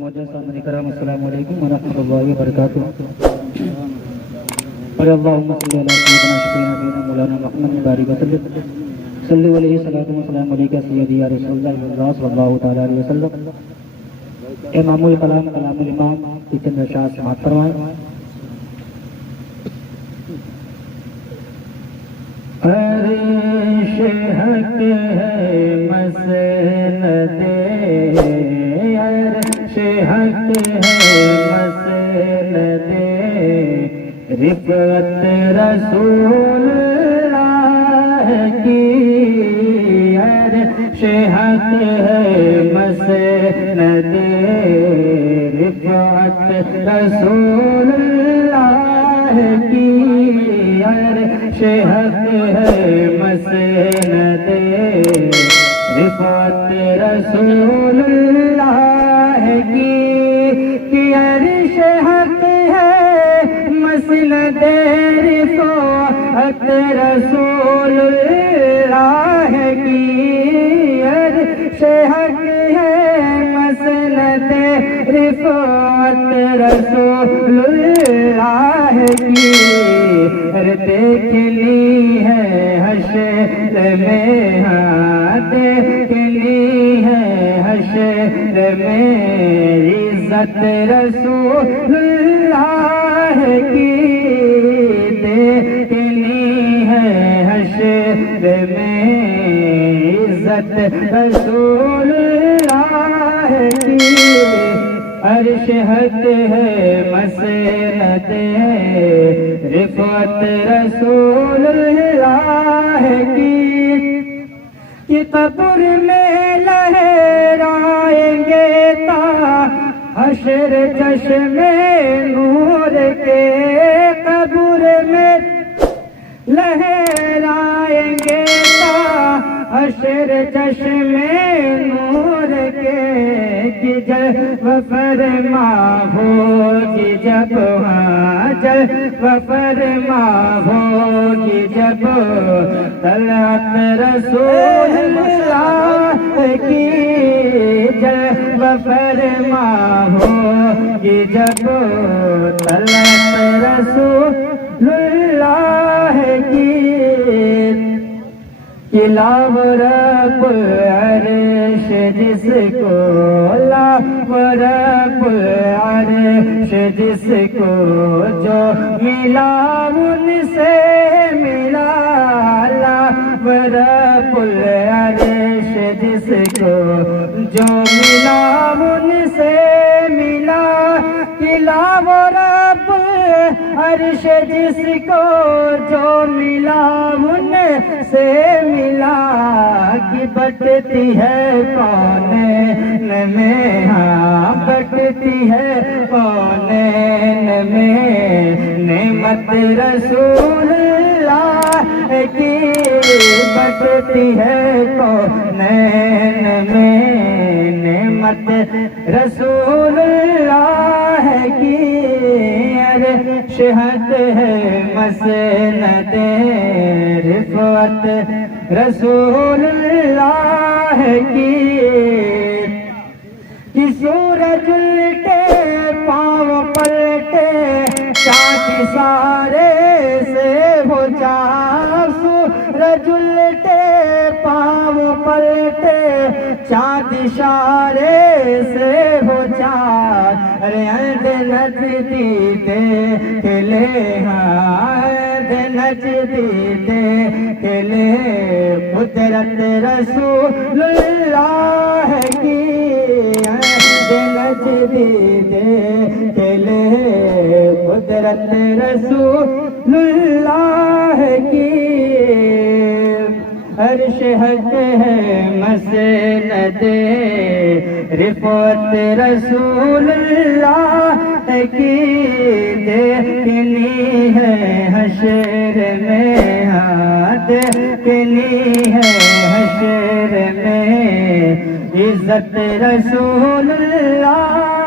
معزز سامعین کرام السلام علیکم ورحمۃ اللہ وبرکاتہ۔ اللہم صلی علی سیدنا شفیعنا نبینا مولانا محمد بارک وسلم صلی علیہ الصلوۃ والسلام علیکہ سیدی یا رسول اللہ صلی اللہ تعالی علیہ وسلم۔ امام الکلام کلام الامام چند اشعار سماعت فرمائیں۔ عرش حق ہے مسند، عرش حق ہے مسند، رفعت رسول اللہ کی، عرش حق ہے مسند، رفعت رسول اللہ کی، عرش حق ہے مسند، رفعت رسول اللہ کی، عرش حق ہے مسند، رفعت رسول اللہ کی، عرش حق ہے مسند، رفعت رسول اللہ کی، دیکھ لی ہے حشر میں، ہاں دیکھ لی ہے حشر میں، عزت رسول اللہ کی، دیکھ لی ہے حشر میں، عزت رسول اللہ کی، عرش حق ہے مسند، رفعت رسول اللہ کی، قبر میں لہرائیں گے تا حشر چشم نور کے، قبر میں لہرائیں گے تا حشر چشم نور کے، کہ جب فرما ہوگی جب، ہاں جب فرما ہوگی جب، طلعت رسول اللہ کی، جب فرما ہوگی جب، طلعت رسول اللہ کی، لاو رب العرش جس کو، لاو رب العرش جس کو، جو ملا ان سے ملا، لاو رب العرش جس کو، جو ملا ان سے ملا، لاو رب العرش جس کو، جو ملا ان سے ملا، کہ بٹتی ہے کونین میں، ہاں بٹتی ہے کونین میں، نعمت رسول اللہ کی، بٹتی ہے کونین میں، نعمت رسول اللہ کی، عرش حق ہے مسند، رفعت رسول اللہ کی، کہ سورج الٹے پاؤں پلٹے چاند سارے سے ہو چار، سورج الٹے پاؤں پلٹے چاند اشارے سے ہو چار، ارے نجدی دیکھلے، ہاں نجدی دیکھلے، قدرت رسول اللہ کی، نجدی دیکھلے، قدرت رسول اللہ کی، عرش حق ہے مسند، رفعت رسول اللہ کی، دیکھنی ہے حشر میں، ہاں دیکھنی ہے حشر میں، عزت رسول اللہ